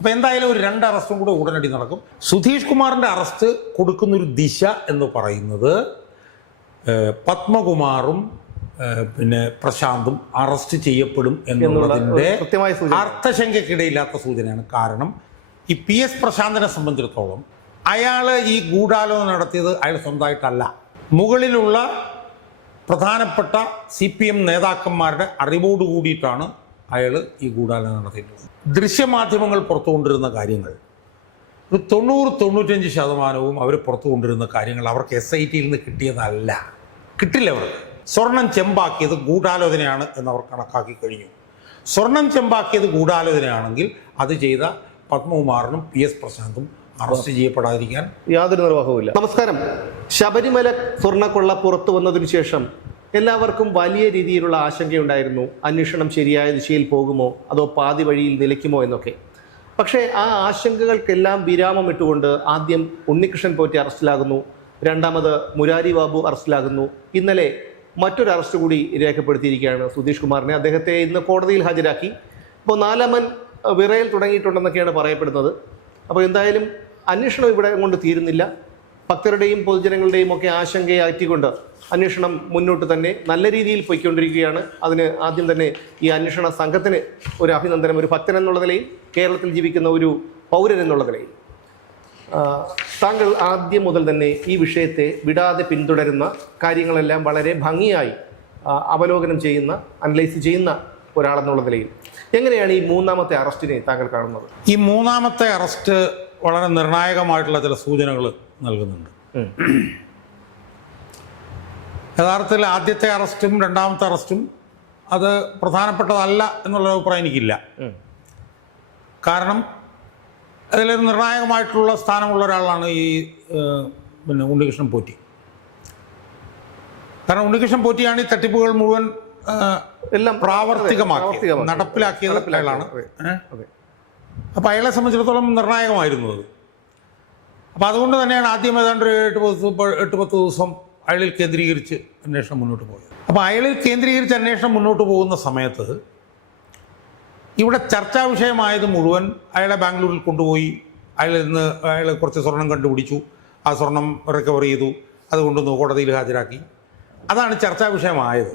അപ്പോൾ എന്തായാലും ഒരു രണ്ട് അറസ്റ്റും കൂടെ ഉടനടി നടക്കും. സുധീഷ് കുമാറിന്റെ അറസ്റ്റ് കൊടുക്കുന്നൊരു ദിശ എന്ന് പറയുന്നത് പത്മകുമാറും പിന്നെ പ്രശാന്തും അറസ്റ്റ് ചെയ്യപ്പെടും എന്നുള്ളതിന്റെ കൃത്യമായ അർത്ഥശങ്കയ്ക്കിടയില്ലാത്ത സൂചനയാണ് കാരണം ഈ പി എസ് പ്രശാന്തിനെ സംബന്ധിച്ചിടത്തോളം അയാൾ ഈ ഗൂഢാലോചന നടത്തിയത് അയാൾ സ്വന്തമായിട്ടല്ല. മുകളിലുള്ള പ്രധാനപ്പെട്ട സി പി എം നേതാക്കന്മാരുടെ അറിവോട് കൂടിയിട്ടാണ് അയാൾ ഈ ഗൂഢാലോചന നടത്തിയിട്ടുണ്ട്. ദൃശ്യമാധ്യമങ്ങൾ പുറത്തു കൊണ്ടിരുന്ന കാര്യങ്ങൾ ഒരു തൊണ്ണൂറ് തൊണ്ണൂറ്റഞ്ച് ശതമാനവും അവർ പുറത്തു കൊണ്ടിരുന്ന കാര്യങ്ങൾ അവർക്ക് എസ് ഐ ടിയിൽ നിന്ന് കിട്ടിയതല്ല. കിട്ടില്ല അവർക്ക്. സ്വർണം ചെമ്പാക്കിയത് ഗൂഢാലോചനയാണ് എന്ന് അവർ കണക്കാക്കി കഴിഞ്ഞു. സ്വർണം ചെമ്പാക്കിയത് ഗൂഢാലോചനയാണെങ്കിൽ അത് ചെയ്ത പത്മകുമാറിനും പി എസ് പ്രശാന്തും അറസ്റ്റ് ചെയ്യപ്പെടാതിരിക്കാൻ യാതൊരു നിർവാഹവുമില്ല. നമസ്കാരം. ശബരിമല സ്വർണക്കൊള്ള പുറത്തു വന്നതിനു ശേഷം എല്ലാവർക്കും വലിയ രീതിയിലുള്ള ആശങ്കയുണ്ടായിരുന്നു. അന്വേഷണം ശരിയായ ദിശയിൽ പോകുമോ? അതോ പാതി വഴിയിൽ നിലയ്ക്കുമോ എന്നൊക്കെ. പക്ഷേ ആ ആശങ്കകൾക്കെല്ലാം വിരാമം ഇട്ടുകൊണ്ട് ആദ്യം ഉണ്ണികൃഷ്ണൻ പോറ്റി അറസ്റ്റിലാകുന്നു. രണ്ടാമത് മുരാരി ബാബു അറസ്റ്റിലാകുന്നു. ഇന്നലെ മറ്റൊരു അറസ്റ്റ് കൂടി രേഖപ്പെടുത്തിയിരിക്കുകയാണ് സുധീഷ് കുമാറിനെ. അദ്ദേഹത്തെ ഇന്ന് കോടതിയിൽ ഹാജരാക്കി. ഇപ്പോൾ നാലാമൻ വിറയൽ തുടങ്ങിയിട്ടുണ്ടെന്നൊക്കെയാണ് പറയപ്പെടുന്നത്. അപ്പോൾ എന്തായാലും അന്വേഷണം ഇവിടെ കൊണ്ട് തീരുന്നില്ല. ഭക്തരുടെയും പൊതുജനങ്ങളുടെയും ഒക്കെ ആശങ്കയെ അറ്റിക്കൊണ്ട് അന്വേഷണം മുന്നോട്ട് തന്നെ നല്ല രീതിയിൽ പോയിക്കൊണ്ടിരിക്കുകയാണ്. അതിന് ആദ്യം തന്നെ ഈ അന്വേഷണ സംഘത്തിന് ഒരു അഭിനന്ദനം. ഒരു ഭക്തൻ എന്നുള്ള നിലയിൽ കേരളത്തിൽ ജീവിക്കുന്ന ഒരു പൗരൻ എന്നുള്ള നിലയിൽ. താങ്കൾ ആദ്യം മുതൽ തന്നെ ഈ വിഷയത്തെ വിടാതെ പിന്തുടരുന്ന കാര്യങ്ങളെല്ലാം വളരെ ഭംഗിയായി അവലോകനം ചെയ്യുന്ന അനലൈസ് ചെയ്യുന്ന ഒരാളെന്നുള്ള നിലയിൽ. എങ്ങനെയാണ് ഈ മൂന്നാമത്തെ അറസ്റ്റിനെ താങ്കൾ കാണുന്നത്? ഈ മൂന്നാമത്തെ അറസ്റ്റ് വളരെ നിർണായകമായിട്ടുള്ള ചില സൂചനകൾ നൽകുന്നുണ്ട്. യഥാർത്ഥത്തിൽ ആദ്യത്തെ അറസ്റ്റും രണ്ടാമത്തെ അറസ്റ്റും അത് പ്രധാനപ്പെട്ടതല്ല എന്നുള്ള അഭിപ്രായം എനിക്കില്ല. കാരണം അതിലൊരു നിർണായകമായിട്ടുള്ള സ്ഥാനമുള്ള ഒരാളാണ് ഈ പിന്നെ ഉണ്ണികൃഷ്ണൻ പോറ്റി. കാരണം ഉണ്ണികൃഷ്ണൻ പോറ്റിയാണ് ഈ തട്ടിപ്പുകൾ മുഴുവൻ എല്ലാം പ്രാവർത്തികമാക്കി നടപ്പിലാക്കിയ നടപ്പിലാക്കിയത് അയാളാണ്. അപ്പം അപ്പോൾ അയാളെ സംബന്ധിച്ചിടത്തോളം നിർണായകമായിരുന്നു അത്. അപ്പോൾ അതുകൊണ്ട് തന്നെയാണ് ആദ്യം ഏതാണ്ട് ഒരു എട്ട് പത്ത് എട്ട് പത്ത് ദിവസം അയാളിൽ കേന്ദ്രീകരിച്ച് അന്വേഷണം മുന്നോട്ട് പോയത്. അപ്പോൾ അയാളിൽ കേന്ദ്രീകരിച്ച് അന്വേഷണം മുന്നോട്ട് പോകുന്ന സമയത്ത് ഇവിടെ ചർച്ചാ വിഷയമായത് മുഴുവൻ അയാളെ ബാംഗ്ലൂരിൽ കൊണ്ടുപോയി അയാളിൽ നിന്ന് അയാൾ കുറച്ച് സ്വർണം കണ്ടുപിടിച്ചു ആ സ്വർണം റിക്കവർ ചെയ്തു അത് കൊണ്ടുവന്ന് കോടതിയിൽ ഹാജരാക്കി. അതാണ് ചർച്ചാ വിഷയമായത്.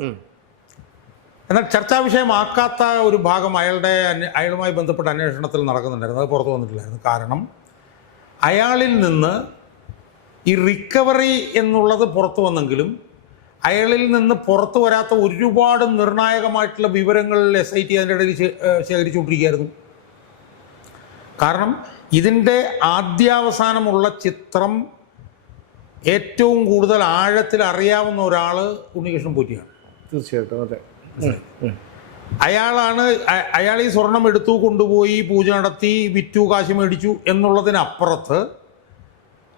എന്നാൽ ചർച്ചാ വിഷയമാക്കാത്ത ഒരു ഭാഗം അയാളുടെ അയാളുമായി ബന്ധപ്പെട്ട അന്വേഷണത്തിൽ നടക്കുന്നുണ്ടായിരുന്നു. അത് പുറത്തു വന്നിട്ടില്ലായിരുന്നു. കാരണം അയാളിൽ നിന്ന് ഈ റിക്കവറി എന്നുള്ളത് പുറത്തു വന്നെങ്കിലും അയാളിൽ നിന്ന് പുറത്തു വരാത്ത ഒരുപാട് നിർണായകമായിട്ടുള്ള വിവരങ്ങൾ എസ് ഐ ടി അതിന്റെ ഇടയിൽ ശേഖരിച്ചുകൊണ്ടിരിക്കുകയായിരുന്നു. കാരണം ഇതിന്റെ ആദ്യാവസാനമുള്ള ചിത്രം ഏറ്റവും കൂടുതൽ ആഴത്തിൽ അറിയാവുന്ന ഒരാൾ ഉണ്ണികൃഷ്ണൻ പൂറ്റിയാണ്. തീർച്ചയായിട്ടും അതെ. അയാളാണ് അയാൾ ഈ സ്വർണം എടുത്തു കൊണ്ടുപോയി പൂജ നടത്തി വിറ്റു കാശ് മേടിച്ചു എന്നുള്ളതിനപ്പുറത്ത്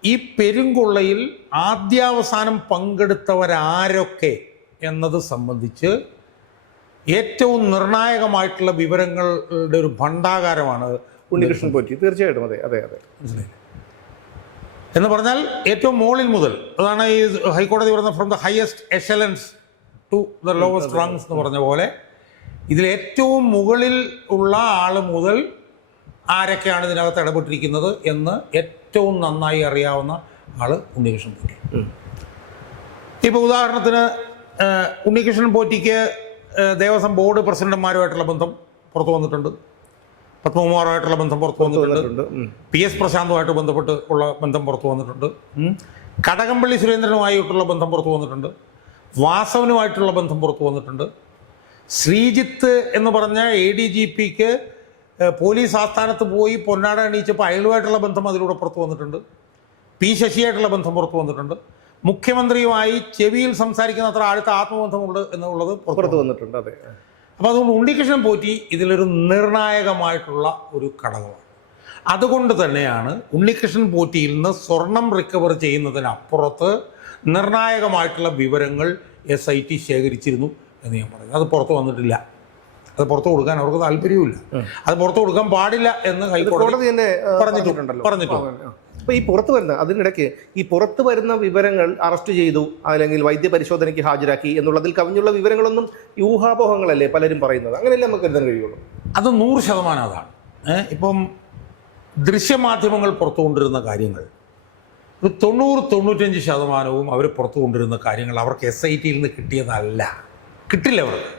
ഈ പെരുങ്കൊള്ളയിൽ ആദ്യാവസാനം പങ്കെടുത്തവരാരൊക്കെ എന്നത് സംബന്ധിച്ച് ഏറ്റവും നിർണായകമായിട്ടുള്ള വിവരങ്ങളുടെ ഒരു ഭണ്ഡാകാരമാണ് ഉണ്ണികൃഷ്ണൻ പോറ്റി. തീർച്ചയായിട്ടും അതെ അതെ അതെ. എന്ന് പറഞ്ഞാൽ ഏറ്റവും മുകളിൽ മുതൽ അതാണ് ഈ ഹൈക്കോടതി പറഞ്ഞ from the highest echelons to the lowest rungs എന്ന് പറഞ്ഞ പോലെ ഇതിൽ ഏറ്റവും മുകളിൽ ഉള്ള ആൾ മുതൽ ആരൊക്കെയാണ് ഇതിനകത്ത് ഇടപെട്ടിരിക്കുന്നത് എന്ന് ഏറ്റവും നന്നായി അറിയാവുന്ന ആൾ ഉണ്ണികൃഷ്ണൻ പോറ്റി. ഇപ്പോൾ ഉദാഹരണത്തിന് ഉണ്ണികൃഷ്ണൻ പോറ്റിക്ക് ദേവസ്വം ബോർഡ് പ്രസിഡന്റുമാരുമായിട്ടുള്ള ബന്ധം പുറത്തു വന്നിട്ടുണ്ട്. പത്മകുമാറുമായിട്ടുള്ള ബന്ധം പുറത്തു വന്നിട്ടുണ്ട്. പി എസ് പ്രശാന്തുമായിട്ട് ബന്ധപ്പെട്ട് ഉള്ള ബന്ധം പുറത്തു വന്നിട്ടുണ്ട്. കടകംപള്ളി സുരേന്ദ്രനുമായിട്ടുള്ള ബന്ധം പുറത്തു വന്നിട്ടുണ്ട്. വാസവനുമായിട്ടുള്ള ബന്ധം പുറത്തു വന്നിട്ടുണ്ട്. ശ്രീജിത്ത് എന്ന് പറഞ്ഞ എ ഡി ജി പിക്ക് പോലീസ് ആസ്ഥാനത്ത് പോയി പൊന്നാട അണിയിച്ചപ്പോൾ അയാളുമായിട്ടുള്ള ബന്ധം അതിലൂടെ പുറത്തു വന്നിട്ടുണ്ട്. പി ശശിയായിട്ടുള്ള ബന്ധം പുറത്തു വന്നിട്ടുണ്ട്. മുഖ്യമന്ത്രിയുമായി ചെവിയിൽ സംസാരിക്കുന്ന അത്ര അടുത്ത ആത്മബന്ധമുണ്ട് എന്നുള്ളത് പുറത്തു പുറത്ത് വന്നിട്ടുണ്ട് അതെ. അപ്പോൾ അതുകൊണ്ട് ഉണ്ണികൃഷ്ണൻ പോറ്റി ഇതിലൊരു നിർണായകമായിട്ടുള്ള ഒരു ഘടകമാണ്. അതുകൊണ്ട് തന്നെയാണ് ഉണ്ണികൃഷ്ണൻ പോറ്റിയിൽ നിന്ന് സ്വർണം റിക്കവർ ചെയ്യുന്നതിനപ്പുറത്ത് നിർണായകമായിട്ടുള്ള വിവരങ്ങൾ എസ് ഐ ടി ശേഖരിച്ചിരുന്നു. എന്ന് ഞാൻ പറയുന്നത് അത് പുറത്ത് വന്നിട്ടില്ല. അത് പുറത്ത് കൊടുക്കാൻ അവർക്ക് താല്പര്യവുമില്ല. അത് പുറത്ത് കൊടുക്കാൻ പാടില്ല എന്ന് ഹൈക്കോടതി കോടതി തന്നെ പറഞ്ഞിട്ടുണ്ടല്ലോ. പറഞ്ഞിട്ടുണ്ട്. ആ, ആ. അപ്പൊ ഈ പുറത്ത് വരുന്ന അതിനിടയ്ക്ക് ഈ പുറത്ത് വരുന്ന വിവരങ്ങൾ അറസ്റ്റ് ചെയ്തു അല്ലെങ്കിൽ വൈദ്യ പരിശോധനയ്ക്ക് ഹാജരാക്കി എന്നുള്ളതിൽ കവിഞ്ഞുള്ള വിവരങ്ങളൊന്നും ഊഹാപോഹങ്ങളല്ലേ പലരും പറയുന്നത്? അങ്ങനെയല്ലേ നമുക്ക് കരുതാൻ കഴിയുള്ളൂ? അത് നൂറ് ശതമാനം അതാണ്. ഇപ്പം ദൃശ്യമാധ്യമങ്ങൾ പുറത്തു കൊണ്ടിരുന്ന കാര്യങ്ങൾ. ഒരു തൊണ്ണൂറ് തൊണ്ണൂറ്റഞ്ച് ശതമാനവും അവർ പുറത്തു കൊണ്ടിരുന്ന കാര്യങ്ങൾ അവർക്ക് എസ് ഐ ടിയിൽ നിന്ന് കിട്ടിയതല്ല. കിട്ടില്ല അവർക്ക്.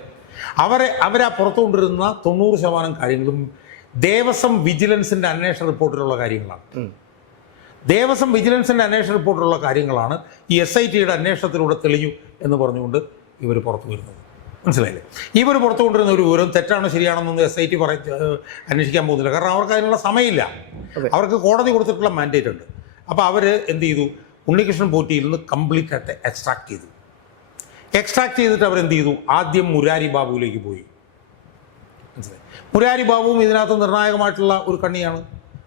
അവരെ അവരാ പുറത്തു കൊണ്ടിരുന്ന തൊണ്ണൂറ് ശതമാനം കാര്യങ്ങളും ദേവസ്വം വിജിലൻസിന്റെ അന്വേഷണ റിപ്പോർട്ടിലുള്ള കാര്യങ്ങളാണ്. ദേവസ്വം വിജിലൻസിന്റെ അന്വേഷണ റിപ്പോർട്ടിലുള്ള കാര്യങ്ങളാണ് ഈ എസ് ഐ ടിയുടെ അന്വേഷണത്തിലൂടെ തെളിഞ്ഞു എന്ന് പറഞ്ഞുകൊണ്ട് ഇവർ പുറത്തു വരുന്നത്. മനസ്സിലായില്ലേ? ഇവർ പുറത്തു കൊണ്ടിരുന്ന ഒരു വിവരം തെറ്റാണോ ശരിയാണെന്നൊന്നും എസ് ഐ ടി പറയ അന്വേഷിക്കാൻ പോകുന്നില്ല. കാരണം അവർക്ക് അതിനുള്ള സമയമില്ല. അവർക്ക് കോടതി കൊടുത്തിട്ടുള്ള മാൻഡേറ്റ് ഉണ്ട്. അപ്പോൾ അവർ എന്ത് ചെയ്തു? ഉണ്ണികൃഷ്ണൻ പോറ്റിയിൽ നിന്ന് കംപ്ലീറ്റ് ആയിട്ട് എക്സ്ട്രാക്ട് ചെയ്തു. എക്സ്ട്രാക്ട് ചെയ്തിട്ട് അവരെന്ത് ചെയ്തു ആദ്യം മുരാരി ബാബുവിലേക്ക് പോയി. മനസ്സിലായി? മുരാരി ബാബുവും ഇതിനകത്ത് നിർണായകമായിട്ടുള്ള ഒരു കണ്ണിയാണ്.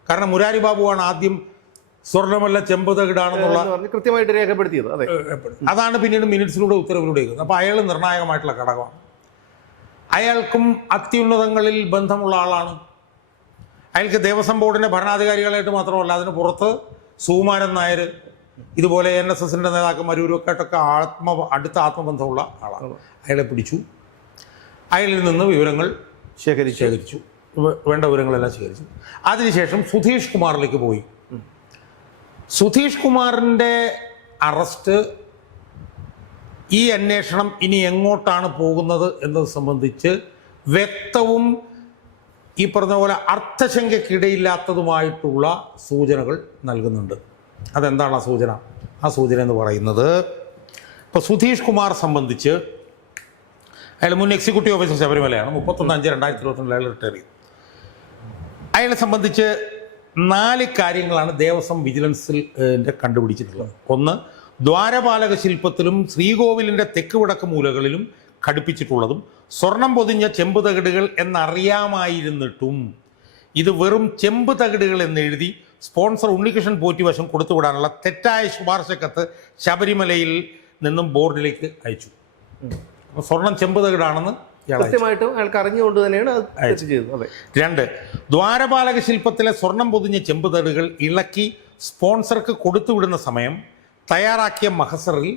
കാരണം മുരാരി ബാബുവാണ് ആദ്യം സ്വർണമല്ല ചെമ്പതകിടാണെന്നുള്ള കൃത്യമായിട്ട് രേഖപ്പെടുത്തിയത് അതെ. അതാണ് പിന്നീട് മിനിറ്റ്സിലൂടെ ഉത്തരവിലൂടെ അപ്പോൾ അയാൾ നിർണായകമായിട്ടുള്ള ഘടകമാണ്. അയാൾക്കും അത്യുന്നതങ്ങളിൽ ബന്ധമുള്ള ആളാണ്. അയാൾക്ക് ദേവസ്വം ബോർഡിന്റെ ഭരണാധികാരികളായിട്ട് മാത്രമല്ല അതിന് പുറത്ത് സുകുമാരൻ നായർ ഇതുപോലെ എൻ എസ് എസിന്റെ നേതാക്കന്മാർ ഇവരൊക്കെയായിട്ടൊക്കെ ആത്മ അടുത്ത ആത്മബന്ധമുള്ള ആളാണ്. അയാളെ പിടിച്ചു. അയാളിൽ നിന്ന് വിവരങ്ങൾ ശേഖരിച്ചു. ശേഖരിച്ചു. വേണ്ട വിവരങ്ങളെല്ലാം ശേഖരിച്ചു. അതിനുശേഷം സുധീഷ് കുമാറിലേക്ക് പോയി. സുധീഷ് കുമാറിന്റെ അറസ്റ്റ് ഈ അന്വേഷണം ഇനി എങ്ങോട്ടാണ് പോകുന്നത് എന്നത് സംബന്ധിച്ച് വ്യക്തവും ഈ പറഞ്ഞ പോലെ അർത്ഥശങ്കയ്ക്കിടയില്ലാത്തതുമായിട്ടുള്ള സൂചനകൾ നൽകുന്നുണ്ട്. അതെന്താണ് ആ സൂചന? ആ സൂചന എന്ന് പറയുന്നത് ഇപ്പോൾ സുധീഷ് കുമാർ സംബന്ധിച്ച് അയാൾ മുൻ എക്സിക്യൂട്ടീവ് ഓഫീസർ ശബരിമലയാണ്. മുപ്പത്തൊന്ന് അഞ്ച് രണ്ടായിരത്തി ഇരുപത്തൊന്നിൽ അയാൾ റിട്ടയർ ചെയ്തു. അയാളെ സംബന്ധിച്ച് നാല് കാര്യങ്ങളാണ് ദേവസ്വം വിജിലൻസിൽ കണ്ടുപിടിച്ചിട്ടുള്ളത്. ഒന്ന് ദ്വാരപാലക ശില്പത്തിലും ശ്രീകോവിലിന്റെ തെക്ക് വടക്ക് മൂലകളിലും ഘടിപ്പിച്ചിട്ടുള്ളതും സ്വർണം പൊതിഞ്ഞ ചെമ്പ് തകിടുകൾ എന്നറിയാമായിരുന്നിട്ടും ഇത് വെറും ചെമ്പ് തകിടുകൾ എന്നെഴുതി സ്പോൺസർ ഉണ്ണികൃഷ്ണൻ പോറ്റിവശം കൊടുത്തുവിടാനുള്ള തെറ്റായ ശുപാർശ കത്ത് ശബരിമലയിൽ നിന്നും ബോർഡിലേക്ക് അയച്ചു. അപ്പോൾ സ്വർണം ചെമ്പുതകിടാണെന്ന് കൃത്യമായിട്ടും അയാൾക്ക് അറിഞ്ഞുകൊണ്ട് തന്നെയാണ് അത് ചെയ്തത് രണ്ട് ദ്വാരപാലക ശില്പത്തിലെ സ്വർണം പൊതിഞ്ഞ ചെമ്പുതടുകൾ ഇളക്കി സ്പോൺസർക്ക് കൊടുത്തുവിടുന്ന സമയം തയ്യാറാക്കിയ മഹസറിൽ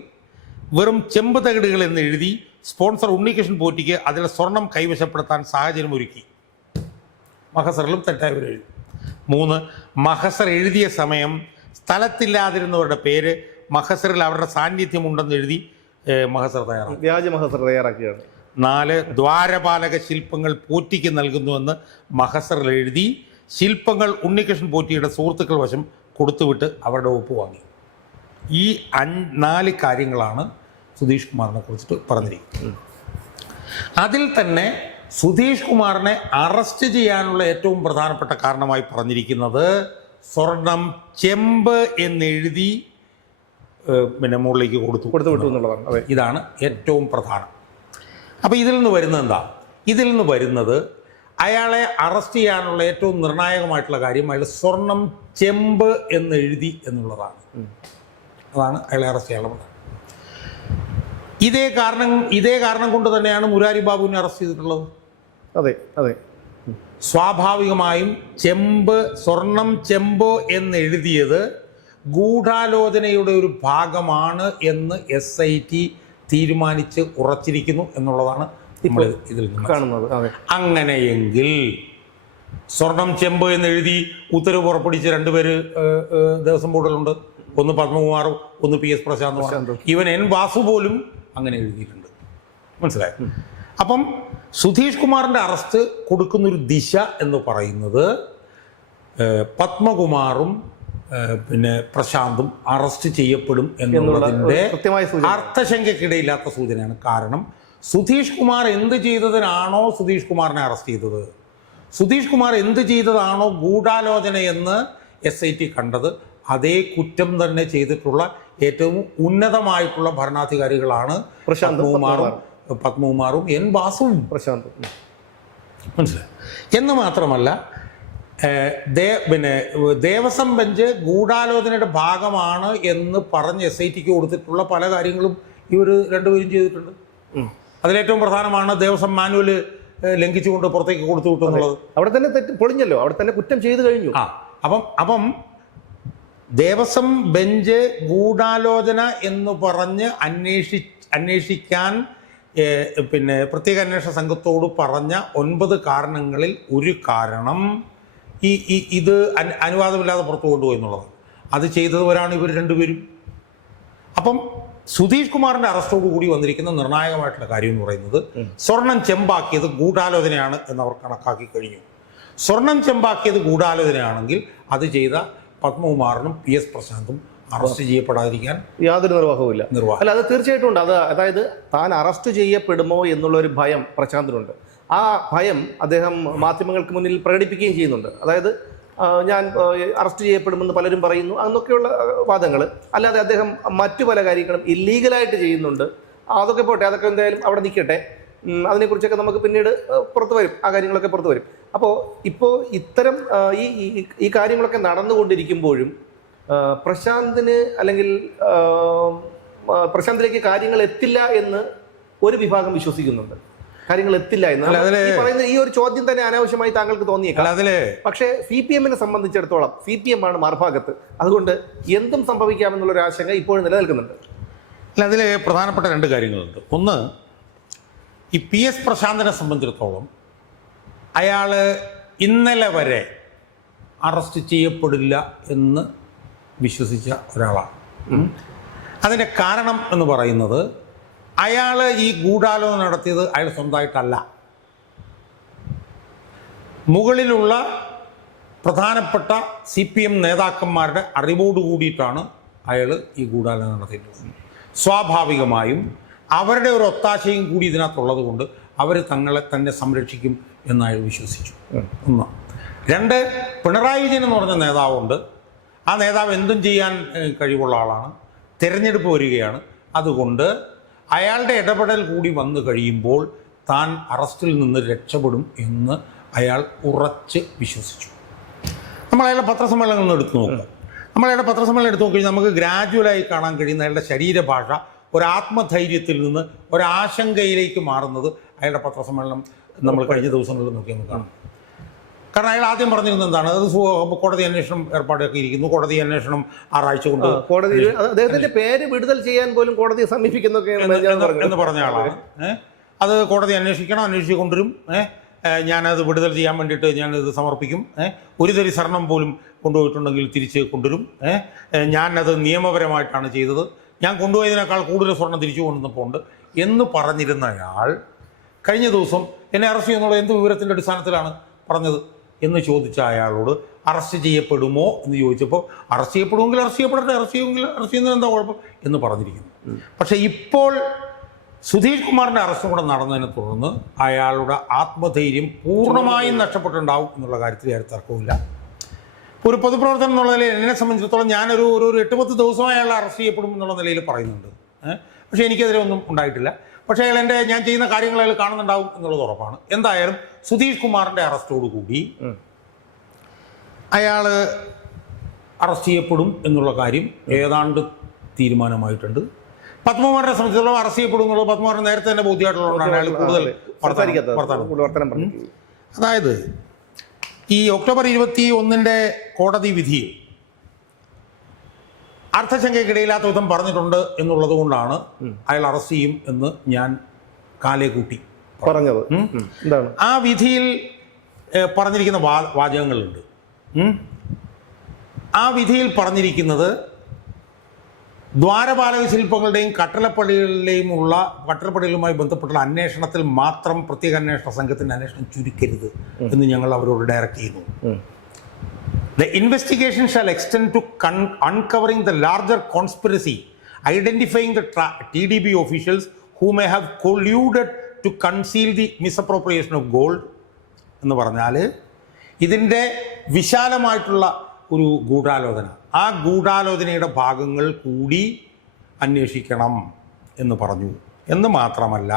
വെറും ചെമ്പ് തകിടുകൾ എന്ന് എഴുതി സ്പോൺസർ ഉണ്ണികൃഷ്ണൻ പോറ്റിക്ക് അതിലെ സ്വർണം കൈവശപ്പെടുത്താൻ സാഹചര്യം ഒരുക്കി. മഹസറിലും തെറ്റായവർ എഴുതി മൂന്ന് മഹസർ എഴുതിയ സമയം സ്ഥലത്തില്ലാതിരുന്നവരുടെ പേര് മഹസറിൽ അവരുടെ സാന്നിധ്യമുണ്ടെന്ന് എഴുതി ഏഹ്, മഹസർ തയ്യാറാക്കി. വ്യാജ മഹസർ തയ്യാറാക്കിയാണ്. നാല് ദ്വാരപാലക ശില്പങ്ങൾ പോറ്റിക്ക് നൽകുന്നുവെന്ന് മഹസറിൽ എഴുതി ശില്പങ്ങൾ ഉണ്ണികൃഷ്ണൻ പോറ്റിയുടെ സുഹൃത്തുക്കൾ വശം കൊടുത്തുവിട്ട് അവരുടെ ഒപ്പ് വാങ്ങി. ഈ അഞ്ച് നാല് കാര്യങ്ങളാണ് സുധീഷ് കുമാറിനെ കുറിച്ചിട്ട് പറഞ്ഞിരിക്കുന്നത്. അതിൽ തന്നെ സുധീഷ് കുമാറിനെ അറസ്റ്റ് ചെയ്യാനുള്ള ഏറ്റവും പ്രധാനപ്പെട്ട കാരണമായി പറഞ്ഞിരിക്കുന്നത് സ്വർണം ചെമ്പ് എന്നെഴുതി പിന്നെ മുകളിലേക്ക് കൊടുത്തു. കൊടുത്തു വിട്ടു എന്നുള്ളതാണ്. അതെ. ഇതാണ് ഏറ്റവും പ്രധാനം. അപ്പോൾ ഇതിൽ നിന്ന് വരുന്നത് എന്താ? ഇതിൽ നിന്ന് വരുന്നത് അയാളെ അറസ്റ്റ് ചെയ്യാനുള്ള ഏറ്റവും നിർണായകമായിട്ടുള്ള കാര്യം അയാൾ സ്വർണം ചെമ്പ് എന്ന് എഴുതി എന്നുള്ളതാണ് അതാണ് അയാളെ അറസ്റ്റ് ചെയ്യാനുള്ള ഇതേ കാരണം ഇതേ കാരണം കൊണ്ട് തന്നെയാണ് മുരാരി ബാബുവിനെ അറസ്റ്റ് ചെയ്തിട്ടുള്ളത്. അതെ അതെ. സ്വാഭാവികമായും ചെമ്പ് സ്വർണം ചെമ്പ് എന്ന് എഴുതിയത് ഗൂഢാലോചനയുടെ ഒരു ഭാഗമാണ് എന്ന് എസ് ഐ ടി തീരുമാനിച്ച് ഉറച്ചിരിക്കുന്നു എന്നുള്ളതാണ് നമ്മൾ ഇതിൽ കാണുന്നത് അങ്ങനെയെങ്കിൽ സ്വർണം ചെമ്പ് എന്ന് എഴുതി ഉത്തരവ് പുറപ്പെടുവിച്ച രണ്ടുപേര് ദേവസ്വം ബോർഡിലുണ്ട്. ഒന്ന് പത്മകുമാറും ഒന്ന് പി എസ് പ്രശാന്ത്. ഇവൻ എൻ വാസു പോലും അങ്ങനെ എഴുതിയിട്ടുണ്ട്. മനസ്സിലായോ? അപ്പം സുധീഷ് കുമാറിന്റെ അറസ്റ്റ് കൊടുക്കുന്നൊരു ദിശ എന്ന് പറയുന്നത് പത്മകുമാറും പിന്നെ പ്രശാന്തും അറസ്റ്റ് ചെയ്യപ്പെടും എന്നുള്ളതിന്റെ അർത്ഥശങ്കയ്ക്കിടയില്ലാത്ത സൂചനയാണ്. കാരണം സുധീഷ് കുമാർ എന്ത് ചെയ്തതിനാണോ സുധീഷ് കുമാറിനെ അറസ്റ്റ് ചെയ്തത്? സുധീഷ് കുമാർ എന്ത് ചെയ്തതാണോ ഗൂഢാലോചന എന്ന് എസ് ഐ ടി കണ്ടത്. അതേ കുറ്റം തന്നെ ചെയ്തിട്ടുള്ള ഏറ്റവും ഉന്നതമായിട്ടുള്ള ഭരണാധികാരികളാണ് പ്രശാന്ത് പത്മകുമാറും. പത്മകുമാറും എൻ വാസുവും പ്രശാന്ത്. മനസ്സിലായി? എന്ന് മാത്രമല്ല ദേ പിന്നെ ദേവസ്വം ബെഞ്ച് ഗൂഢാലോചനയുടെ ഭാഗമാണ് എന്ന് പറഞ്ഞ് എസ് ഐ ടിക്ക് കൊടുത്തിട്ടുള്ള പല കാര്യങ്ങളും ഇവർ രണ്ടുപേരും ചെയ്തിട്ടുണ്ട്. അതിലേറ്റവും പ്രധാനമാണ് ദേവസ്വം മാനുവൽ ലംഘിച്ചുകൊണ്ട് പുറത്തേക്ക് കൊടുത്തു വിട്ടു എന്നുള്ളത് അവിടെ തന്നെ തെറ്റ് പൊളിഞ്ഞല്ലോ. അവിടെ തന്നെ കുറ്റം ചെയ്തു കഴിഞ്ഞു. ആ അപ്പം അപ്പം ദേവസ്വം ബെഞ്ച് ഗൂഢാലോചന എന്ന് പറഞ്ഞ് അന്വേഷി അന്വേഷിക്കാൻ പിന്നെ പ്രത്യേക അന്വേഷണ സംഘത്തോട് പറഞ്ഞ ഒൻപത് കാരണങ്ങളിൽ ഒരു കാരണം ഈ ഈ ഇത് അന- അനുവാദമില്ലാതെ പുറത്തു കൊണ്ടുപോയി എന്നുള്ളത് അത് ചെയ്തവരാണ് ഇവർ രണ്ടുപേരും. അപ്പം സുധീഷ് കുമാറിന്റെ അറസ്റ്റോട് കൂടി വന്നിരിക്കുന്ന നിർണായകമായിട്ടുള്ള കാര്യം എന്ന് പറയുന്നത് സ്വർണം ചെമ്പാക്കിയത് ഗൂഢാലോചനയാണ് എന്ന് അവർ കണക്കാക്കി കഴിഞ്ഞു. സ്വർണം ചെമ്പാക്കിയത് ഗൂഢാലോചനയാണെങ്കിൽ അത് ചെയ്ത പത്മകുമാറിനും പി എസ് പ്രശാന്തും അറസ്റ്റ് ചെയ്യപ്പെടാതിരിക്കാൻ യാതൊരു നിർവാഹവുമില്ല. നിർവാഹം. അല്ല അത് തീർച്ചയായിട്ടും ഉണ്ട്. അത് അതായത് താൻ അറസ്റ്റ് ചെയ്യപ്പെടുമോ എന്നുള്ള ഒരു ഭയം പ്രശാന്തിനുണ്ട്. ആ ഭയം അദ്ദേഹം മാധ്യമങ്ങൾക്ക് മുന്നിൽ പ്രകടിപ്പിക്കുകയും ചെയ്യുന്നുണ്ട്. അതായത് ഞാൻ അറസ്റ്റ് ചെയ്യപ്പെടുമെന്ന് പലരും പറയുന്നു. അന്നൊക്കെയുള്ള വാദങ്ങൾ അല്ലാതെ അദ്ദേഹം മറ്റു പല കാര്യങ്ങളും ഇല്ലീഗലായിട്ട് ചെയ്യുന്നുണ്ട്. അതൊക്കെ പോട്ടെ അതൊക്കെ എന്തായാലും അവിടെ നിൽക്കട്ടെ. അതിനെക്കുറിച്ചൊക്കെ നമുക്ക് പിന്നീട് പുറത്തു വരും. ആ കാര്യങ്ങളൊക്കെ പുറത്തു വരും. അപ്പോൾ ഇപ്പോൾ ഇത്തരം ഈ ഈ- കാര്യങ്ങളൊക്കെ നടന്നുകൊണ്ടിരിക്കുമ്പോഴും പ്രശാന്തിന് അല്ലെങ്കിൽ പ്രശാന്തിലേക്ക് കാര്യങ്ങൾ എത്തില്ല എന്ന് ഒരു വിഭാഗം വിശ്വസിക്കുന്നുണ്ട്. കാര്യങ്ങൾ എത്തില്ല എന്ന്. പറയുന്ന ഈ ഒരു ചോദ്യം തന്നെ അനാവശ്യമായി താങ്കൾക്ക് തോന്നിയേക്കാം. പക്ഷേ സി പി എമ്മിനെ സംബന്ധിച്ചിടത്തോളം സി പി എം ആണ് മറുഭാഗത്ത്. അതുകൊണ്ട് എന്തും സംഭവിക്കാമെന്നുള്ള ഒരു ആശങ്ക ഇപ്പോഴും നിലനിൽക്കുന്നുണ്ട്. അല്ല അതിൽ പ്രധാനപ്പെട്ട രണ്ട് കാര്യങ്ങളുണ്ട്. ഒന്ന് ഈ പി എസ് പ്രശാന്തിനെ സംബന്ധിച്ചിടത്തോളം അയാൾ ഇന്നലെ വരെ അറസ്റ്റ് ചെയ്യപ്പെടില്ല എന്ന് വിശ്വസിച്ച ഒരാളാണ്. അതിന്റെ കാരണം എന്ന് പറയുന്നത് അയാൾ ഈ ഗൂഢാലോചന നടത്തിയത് അയാൾ സ്വന്തമായിട്ടല്ല. മുകളിലുള്ള പ്രധാനപ്പെട്ട സി പി എം നേതാക്കന്മാരുടെ അറിവോട് കൂടിയിട്ടാണ് അയാൾ ഈ ഗൂഢാലോചന നടത്തിയിട്ടുള്ളത്. സ്വാഭാവികമായും അവരുടെ ഒരു ഒത്താശയും കൂടി ഇതിനകത്തുള്ളത് കൊണ്ട് അവർ തങ്ങളെ തന്നെ സംരക്ഷിക്കും എന്ന് അയാൾ വിശ്വസിച്ചു. ഒന്ന്. രണ്ട് പിണറായി വിജയൻ എന്ന് പറഞ്ഞ നേതാവുണ്ട്. ആ നേതാവ് എന്തും ചെയ്യാൻ കഴിവുള്ള ആളാണ്. തിരഞ്ഞെടുപ്പ് വരികയാണ്. അതുകൊണ്ട് അയാളുടെ ഇടപെടൽ കൂടി വന്നു കഴിയുമ്പോൾ താൻ അറസ്റ്റിൽ നിന്ന് രക്ഷപ്പെടും എന്ന് അയാൾ ഉറച്ച് വിശ്വസിച്ചു. നമ്മൾ അയാളുടെ പത്രസമ്മേളനങ്ങൾ എടുത്തു നോക്കുക നമ്മൾ അയാളുടെ പത്രസമ്മേളനം എടുത്തു നോക്കി നമുക്ക് ഗ്രാജുവലായി കാണാൻ കഴിയുന്ന അയാളുടെ ശരീരഭാഷ ഒരു ആത്മധൈര്യത്തിൽ നിന്ന് ഒരാശങ്കയിലേക്ക് മാറുന്നത് അയാളുടെ പത്രസമ്മേളനം നമ്മൾ കഴിഞ്ഞ ദിവസങ്ങളിൽ നോക്കി നമുക്ക് കാണാം. കാരണം അയാൾ ആദ്യം പറഞ്ഞിരുന്നത് എന്താണ്? അത് കോടതി അന്വേഷണം ഏർപ്പാടൊക്കെ ഇരിക്കുന്നു. കോടതി അന്വേഷണം ആറാഴ്ച കൊണ്ട് കോടതി അദ്ദേഹത്തിന്റെ പേര് വിടുതൽ ചെയ്യാൻ പോലും കോടതിയെ സമീപിക്കുന്ന ഞാൻ എന്ന് പറഞ്ഞ ആളാണ്. അത് കോടതി അന്വേഷിക്കണം അന്വേഷിച്ച് കൊണ്ടുവരും. ഞാനത് വിടുതൽ ചെയ്യാൻ വേണ്ടിയിട്ട് ഞാനിത് സമർപ്പിക്കും. ഒരു തരി സ്വർണം പോലും കൊണ്ടുപോയിട്ടുണ്ടെങ്കിൽ തിരിച്ച് കൊണ്ടുവരും. ഞാനത് നിയമപരമായിട്ടാണ് ചെയ്തത്. ഞാൻ കൊണ്ടുപോയതിനേക്കാൾ കൂടുതൽ സ്വർണം തിരിച്ചു കൊണ്ടുവന്നപ്പോണ്ട് എന്ന് പറഞ്ഞിരുന്ന അയാൾ കഴിഞ്ഞ ദിവസം എന്നെ അറസ്റ്റ് ചെയ്യുന്നുള്ള എന്ത് വിവരത്തിന്റെ അടിസ്ഥാനത്തിലാണ് പറഞ്ഞത്? എന്ന് ചോദിച്ച അയാളോട് അറസ്റ്റ് ചെയ്യപ്പെടുമോ? എന്ന് ചോദിച്ചപ്പോൾ അറസ്റ്റ് ചെയ്യപ്പെടുമെങ്കിൽ അറസ്റ്റ് ചെയ്യപ്പെടട്ടെ അറസ്റ്റ് ചെയ്യുമെങ്കിൽ അറസ്റ്റ് ചെയ്യുന്നതിന് എന്താ കുഴപ്പം? എന്ന് പറഞ്ഞിരിക്കുന്നു. പക്ഷേ ഇപ്പോൾ സുധീഷ് കുമാറിന്റെ അറസ്റ്റും കൂടെ നടന്നതിനെ തുടർന്ന് അയാളുടെ ആത്മധൈര്യം പൂർണമായും നഷ്ടപ്പെട്ടുണ്ടാവും എന്നുള്ള കാര്യത്തിൽ ഏറെ തർക്കവുമില്ല. ഒരു പൊതുപ്രവർത്തനം എന്നുള്ള നിലയിൽ എന്നെ സംബന്ധിച്ചിടത്തോളം ഞാനൊരു ഒരു എട്ട് പത്ത് ദിവസമായി അയാൾ അറസ്റ്റ് ചെയ്യപ്പെടും എന്നുള്ള നിലയിൽ പറയുന്നുണ്ട്. പക്ഷേ എനിക്കെതിരെ ഒന്നും ഉണ്ടായിട്ടില്ല. പക്ഷേ അയാൾ എന്റെ ഞാൻ ചെയ്യുന്ന കാര്യങ്ങൾ അയാൾ കാണുന്നുണ്ടാവും എന്നുള്ളത് ഉറപ്പാണ്. എന്തായാലും സുധീഷ് കുമാറിന്റെ അറസ്റ്റോട് കൂടി. അയാൾ അറസ്റ്റ് ചെയ്യപ്പെടും എന്നുള്ള കാര്യം ഏതാണ്ട് തീരുമാനമായിട്ടുണ്ട്. പത്മകുമാറിനെ സംബന്ധിച്ചിടത്തോളം അറസ്റ്റ് ചെയ്യപ്പെടും എന്നുള്ളത് പത്മകുമാറിന് നേരത്തെ തന്നെ ബോധ്യമായിട്ടുള്ളതുകൊണ്ടാണ് അയാൾ കൂടുതൽ അതായത് ഈ ഒക്ടോബർ ഇരുപത്തി ഒന്നിന്റെ കോടതി വിധിയിൽ അർത്ഥശങ്കയ്ക്കിടയില്ലാത്ത വിധം പറഞ്ഞിട്ടുണ്ട് എന്നുള്ളത് കൊണ്ടാണ് അയാൾ അറസ്റ്റ് ചെയ്യും എന്ന് ഞാൻ കാലേ കൂട്ടി പറഞ്ഞത്. ആ വിധിയിൽ പറഞ്ഞിരിക്കുന്ന വാ വാചകങ്ങളുണ്ട്. ആ വിധിയിൽ പറഞ്ഞിരിക്കുന്നത് ദ്വാരപാലക ശില്പങ്ങളുടെയും കട്ടളപ്പള്ളികളുടെയും ഉള്ള കട്ടളപ്പള്ളികളുമായി ബന്ധപ്പെട്ടുള്ള അന്വേഷണത്തിൽ മാത്രം പ്രത്യേക അന്വേഷണ സംഘത്തിന്റെ അന്വേഷണം ചുരുക്കരുത് എന്ന് ഞങ്ങൾ അവരോട് ഡയറക്റ്റ് ചെയ്യുന്നു. The investigation shall extend to uncovering the larger conspiracy, identifying the TDB officials who may have colluded to conceal the misappropriation of gold. എന്ന് പറഞ്ഞാൽ ഇതിന്റെ വിശാലമായിട്ടുള്ള ഒരു ഗൂഢാലോചന ആ ഗൂഢാലോചനയുടെ ഭാഗങ്ങൾ കൂടി അന്വേഷിക്കണം എന്ന് പറഞ്ഞു എന്ന് മാത്രമല്ല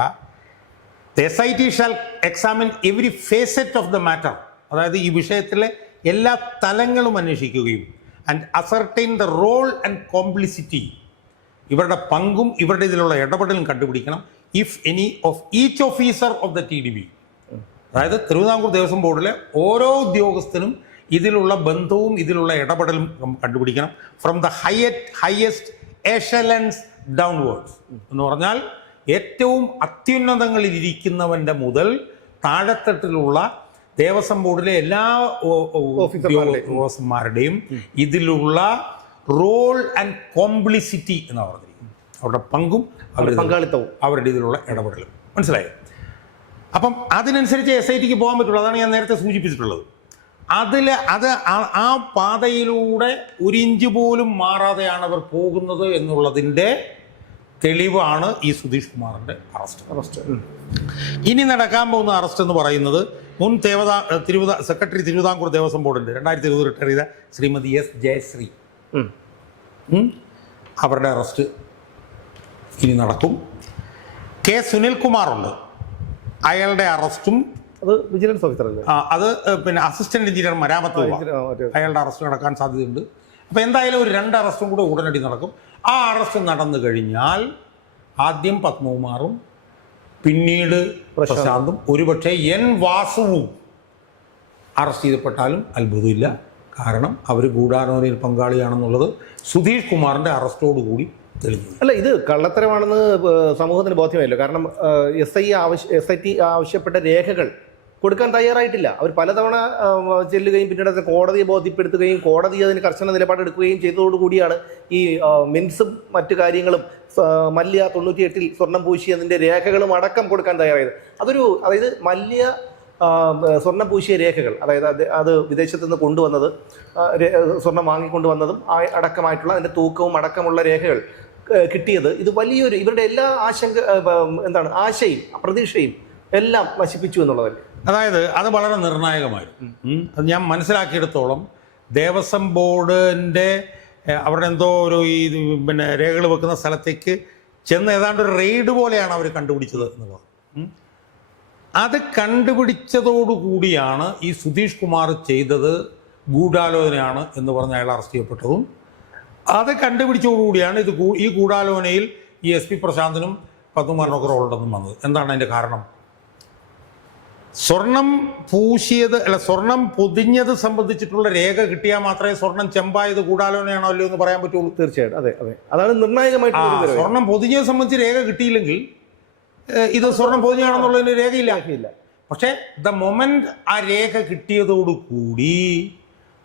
S I T shall examine every facet of the matter അതായത് ഈ വിഷയത്തിലെ എല്ലാ തലങ്ങളും അന്വേഷിക്കുകയും. And ascertain the role and complicity ഇവരുടെ പങ്കും ഇവരുടെ ഇതിലുള്ള ഇടപെടലും കണ്ടുപിടിക്കണം. If any of each officer of the T D B അതായത് തിരുവിതാംകൂർ ദേവസ്വം ബോർഡിലെ ഓരോ ഉദ്യോഗസ്ഥനും ഇതിലുള്ള ബന്ധവും ഇതിലുള്ള ഇടപെടലും കണ്ടുപിടിക്കണം. From the high highest echelons downwards എന്ന് പറഞ്ഞാൽ ഏറ്റവും അത്യുന്നതങ്ങളിൽ ഇരിക്കുന്നവന്റെ മുതൽ താഴെത്തട്ടിലുള്ള ദേവസ്വം ബോർഡിലെ എല്ലാ ഉദ്യോഗസ്ഥന്മാരുടെയും ഇതിലുള്ള റോൾ ആൻഡ് കോംപ്ലിസിറ്റി എന്ന് പറഞ്ഞിരിക്കും അവരുടെ പങ്കും അവരുടെ പങ്കാളിത്തവും. അവരുടെ ഇതിലുള്ള ഇടപെടലും. മനസ്സിലായോ? അപ്പം അതിനനുസരിച്ച് എസ് ഐ ടിക്ക് പോകാൻ പറ്റുള്ളൂ. അതാണ് ഞാൻ നേരത്തെ സൂചിപ്പിച്ചിട്ടുള്ളത്. അതിൽ അത് ആ- ആ പാതയിലൂടെ ഒരു ഇഞ്ച് പോലും മാറാതെയാണ് അവർ പോകുന്നത് എന്നുള്ളതിന്റെ തെളിവാണ് ഈ സുധീഷ് കുമാറിന്റെ അറസ്റ്റ്. അറസ്റ്റ്. ഇനി നടക്കാൻ പോകുന്ന അറസ്റ്റ് എന്ന് പറയുന്നത് മുൻ ദേവതാ തിരുവിതാ സെക്രട്ടറി തിരുവിതാംകൂർ ദേവസ്വം ബോർഡിന്റെ രണ്ടായിരത്തി ഇരുപത് റിട്ടയർ ചെയ്ത ശ്രീമതി എസ് ജയശ്രീ. അവരുടെ അറസ്റ്റ് ഇനി നടക്കും. കെ സുനിൽകുമാറുണ്ട്. അയാളുടെ അറസ്റ്റും അത് വിജിലൻസ് ഓഫീസർ ആ, അത് പിന്നെ അസിസ്റ്റന്റ് എഞ്ചിനീയർ മരാമത്ത്. അയാളുടെ അറസ്റ്റ് നടക്കാൻ സാധ്യതയുണ്ട്. അപ്പോൾ എന്തായാലും ഒരു രണ്ട് അറസ്റ്റും കൂടെ ഉടനടി നടക്കും. ആ അറസ്റ്റ് നടന്നു കഴിഞ്ഞാൽ ആദ്യം പത്മകുമാറും പിന്നീട് പ്രശാന്തും. ഒരുപക്ഷെ എൻ വാസുവും അറസ്റ്റ് ചെയ്യപ്പെട്ടാലും അത്ഭുതമില്ല. കാരണം അവർ ഗൂഢാലോചനയിൽ പങ്കാളിയാണെന്നുള്ളത് സുധീഷ് കുമാറിന്റെ അറസ്റ്റോടുകൂടി തെളിഞ്ഞു. അല്ല ഇത് കള്ളത്തരമാണെന്ന് സമൂഹത്തിന് ബോധ്യമായല്ലോ കാരണം എസ് ഐ ആവശ്യ എസ് ഐ ടി ആവശ്യപ്പെട്ട രേഖകൾ കൊടുക്കാൻ തയ്യാറായിട്ടില്ല. അവർ പലതവണ ചെല്ലുകയും പിന്നീട് അത് കോടതിയെ ബോധ്യപ്പെടുത്തുകയും കോടതി അതിന് കർശന നിലപാടെടുക്കുകയും ചെയ്തതോടുകൂടിയാണ് ഈ മിൻസും മറ്റു കാര്യങ്ങളും മല്യ തൊണ്ണൂറ്റി എട്ടിൽ സ്വർണം പൂശിയതിന്റെ രേഖകളും അടക്കം കൊടുക്കാൻ തയ്യാറായത്. അതൊരു അതായത് മല്യ സ്വർണം പൂശിയ രേഖകൾ അതായത് അത് വിദേശത്ത് നിന്ന് കൊണ്ടുവന്നത് സ്വർണം വാങ്ങിക്കൊണ്ടുവന്നതും അടക്കമായിട്ടുള്ള അതിന്റെ തൂക്കവും അടക്കമുള്ള രേഖകൾ കിട്ടിയത്. ഇത് വലിയൊരു ഇവരുടെ എല്ലാ ആശങ്ക എന്താണ് ആശയും പ്രതീക്ഷയും എല്ലാം നശിപ്പിച്ചു എന്നുള്ളതല്ലേ? അതായത് അത് വളരെ നിർണായകമായിരുന്നു. അത് ഞാൻ മനസ്സിലാക്കിയെടുത്തോളം ദേവസ്വം ബോർഡിന്റെ അവരുടെ അവിടെ എന്തോ ഒരു ഈ പിന്നെ രേഖകൾ വെക്കുന്ന സ്ഥലത്തേക്ക് ചെന്ന് ഏതാണ്ട് ഒരു റെയ്ഡ് പോലെയാണ് അവർ കണ്ടുപിടിച്ചത് എന്നുള്ളത്. അത് കണ്ടുപിടിച്ചതോടുകൂടിയാണ് ഈ സുധീഷ് കുമാർ ചെയ്തത് ഗൂഢാലോചനയാണ് എന്ന് പറഞ്ഞ് അയാൾ അറസ്റ്റ് ചെയ്യപ്പെട്ടതും. അത് കണ്ടുപിടിച്ചതോടുകൂടിയാണ് ഇത് ഈ ഗൂഢാലോചനയിൽ ഈ എസ് പി പ്രശാന്തനും പത്മകുമാറിനൊക്കെ റോളുണ്ടെന്നും വന്നത്. എന്താണ് അതിന്റെ കാരണം? സ്വർണം പൂശിയത് അല്ല സ്വർണം പൊതിഞ്ഞത് സംബന്ധിച്ചിട്ടുള്ള രേഖ കിട്ടിയാൽ മാത്രമേ സ്വർണം ചെമ്പായത് കൂടാലോനെയാണോ അല്ലയോ എന്ന് പറയാൻ പറ്റുള്ളൂ. തീർച്ചയായിട്ടും. അതെ അതെ. അതാണ് നിർണായകമായിട്ട് സ്വർണം പൊതിഞ്ഞത് സംബന്ധിച്ച് രേഖ കിട്ടിയില്ലെങ്കിൽ ഇത് സ്വർണം പൊതിഞ്ഞാണെന്നുള്ളതിന് രേഖയില്ല. ഇല്ല പക്ഷേ ദ മൊമെന്റ് ആ രേഖ കിട്ടിയതോടുകൂടി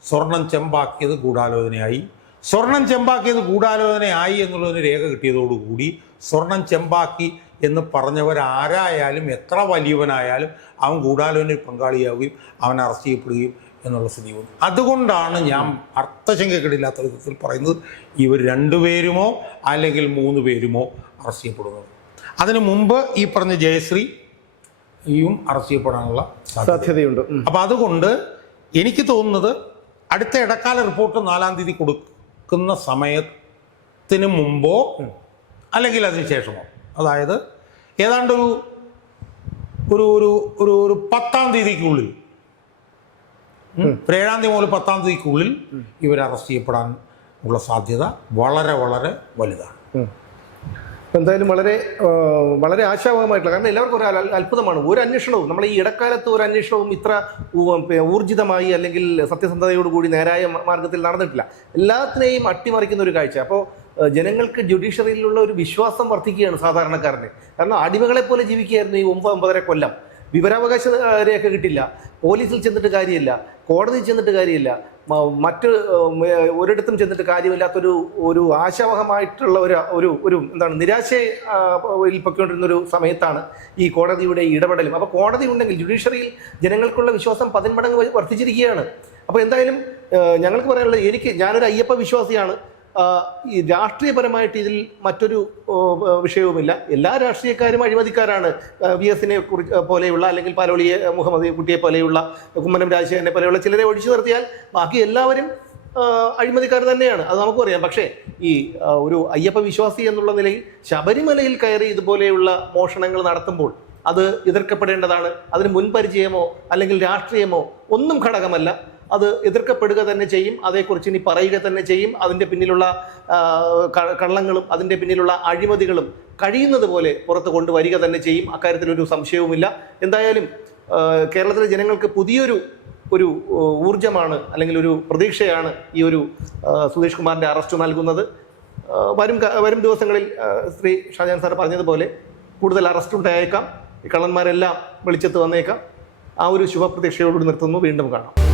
സ്വർണം ചെമ്പാക്കിയത് ഗൂഢാലോചനയായി സ്വർണം ചെമ്പാക്കിയത് ഗൂഢാലോചനയായി എന്നുള്ളതിന് രേഖ കിട്ടിയതോടുകൂടി സ്വർണം ചെമ്പാക്കി എന്ന് പറഞ്ഞവരാരായാലും എത്ര വലിയവനായാലും അവൻ ഗൂഢാലോചനയിൽ പങ്കാളിയാവുകയും അവൻ അറസ്റ്റ് ചെയ്യപ്പെടുകയും എന്നുള്ള സ്ഥിതി വന്നു. അതുകൊണ്ടാണ് ഞാൻ അർത്ഥശങ്കക്കിടില്ലാത്ത വിധത്തിൽ പറയുന്നത് ഇവർ രണ്ടുപേരുമോ അല്ലെങ്കിൽ മൂന്ന് പേരുമോ അറസ്റ്റ് ചെയ്യപ്പെടുന്നത്. അതിനു മുമ്പ് ഈ പറഞ്ഞ ജയശ്രീ യും അറസ്റ്റ് ചെയ്യപ്പെടാനുള്ള സാധ്യതയുണ്ട്. അപ്പം അതുകൊണ്ട് എനിക്ക് തോന്നുന്നത് അടുത്ത ഇടക്കാല റിപ്പോർട്ട് നാലാം തീയതി കൊടുക്കുന്ന സമയത്തിന് മുമ്പോ അല്ലെങ്കിൽ അതിന് ശേഷമോ? അതായത് ഏതാണ്ട് ഒരു ഒരു ഒരു ഒരു പത്താം തീയതിക്കുള്ളിൽ ഒരു ഏഴാം തീയതി മുതൽ പത്താം തീയതിക്കുള്ളിൽ ഇവർ അറസ്റ്റ് ചെയ്യപ്പെടാൻ ഉള്ള സാധ്യത വളരെ വളരെ വലുതാണ്. എന്തായാലും വളരെ വളരെ ആശാവഹമായിട്ടുള്ള കാരണം എല്ലാവർക്കും ഒരു അത്ഭുതമാണ്. ഒരു അന്വേഷണവും നമ്മൾ ഈ ഇടക്കാലത്ത് ഒരു അന്വേഷണവും ഇത്ര ഊർജിതമായി അല്ലെങ്കിൽ സത്യസന്ധതയോടുകൂടി നേരായ മാർഗത്തിൽ നടന്നിട്ടില്ല. എല്ലാത്തിനെയും അട്ടിമറിക്കുന്ന ഒരു കാഴ്ച. അപ്പോൾ ജനങ്ങൾക്ക് ജുഡീഷ്യറിയിലുള്ള ഒരു വിശ്വാസം വർദ്ധിക്കുകയാണ് സാധാരണക്കാരന്. കാരണം അടിമകളെ പോലെ ജീവിക്കുകയായിരുന്നു ഈ ഒമ്പത് ഒമ്പതര കൊല്ലം. വിവരാവകാശ രേഖ കിട്ടില്ല. പോലീസിൽ ചെന്നിട്ട് കാര്യമില്ല. കോടതിയിൽ ചെന്നിട്ട് കാര്യമില്ല. മറ്റ് ഒരിടത്തും ചെന്നിട്ട് കാര്യമില്ലാത്തൊരു ഒരു ആശാവഹമായിട്ടുള്ള ഒരു ഒരു ഒരു എന്താണ് നിരാശയിൽ പൊയ്ക്കൊണ്ടിരുന്ന ഒരു സമയത്താണ് ഈ കോടതിയുടെ ഇടപെടലും. അപ്പോൾ കോടതി ഉണ്ടെങ്കിൽ ജുഡീഷ്യറിയിൽ ജനങ്ങൾക്കുള്ള വിശ്വാസം പതിന്മടങ്ങ് വർദ്ധിച്ചിരിക്കുകയാണ്. അപ്പോൾ എന്തായാലും ഞങ്ങൾക്ക് പറയാനുള്ളത് എനിക്ക് ഞാനൊരു അയ്യപ്പ വിശ്വാസിയാണ് ഈ രാഷ്ട്രീയപരമായിട്ട് ഇതിൽ മറ്റൊരു വിഷയവുമില്ല. എല്ലാ രാഷ്ട്രീയക്കാരും അഴിമതിക്കാരാണ്. വി എസിനെ കുറിച്ച് പോലെയുള്ള അല്ലെങ്കിൽ പാലോളിയെ മുഹമ്മദ് കുട്ടിയെ പോലെയുള്ള കുമ്മനം രാജശേഖരനെ പോലെയുള്ള ചിലരെ ഒഴിച്ചു നിർത്തിയാൽ ബാക്കി എല്ലാവരും അഴിമതിക്കാർ തന്നെയാണ്. അത് നമുക്ക് അറിയാം പക്ഷേ ഈ ഒരു അയ്യപ്പ വിശ്വാസി എന്നുള്ള നിലയിൽ ശബരിമലയിൽ കയറി ഇതുപോലെയുള്ള മോഷണങ്ങൾ നടത്തുമ്പോൾ അത് എതിർക്കപ്പെടേണ്ടതാണ്. അതിന് മുൻപരിചയമോ അല്ലെങ്കിൽ രാഷ്ട്രീയമോ ഒന്നും ഘടകമല്ല. അത് എതിർക്കപ്പെടുക തന്നെ ചെയ്യും അതേക്കുറിച്ച് ഇനി പറയുക തന്നെ ചെയ്യും. അതിന്റെ പിന്നിലുള്ള കള്ളങ്ങളും അതിന്റെ പിന്നിലുള്ള അഴിമതികളും കഴിയുന്നത് പോലെ പുറത്ത് കൊണ്ടുവരിക തന്നെ ചെയ്യും. അക്കാര്യത്തിലൊരു സംശയവുമില്ല. എന്തായാലും കേരളത്തിലെ ജനങ്ങൾക്ക് പുതിയൊരു ഒരു ഊർജമാണ് അല്ലെങ്കിൽ ഒരു പ്രതീക്ഷയാണ് ഈ ഒരു സുധീഷ് കുമാറിന്റെ അറസ്റ്റ് നൽകുന്നത്. വരും വരും ദിവസങ്ങളിൽ ശ്രീ ഷാജാൻ സാർ പറഞ്ഞതുപോലെ കൂടുതൽ അറസ്റ്റ് ഉണ്ടായേക്കാം കള്ളന്മാരെല്ലാം വെളിച്ചത്ത് വന്നേക്കാം. ആ ഒരു ശുഭപ്രതീക്ഷയോട് നിർത്തുന്നു. വീണ്ടും കാണാം.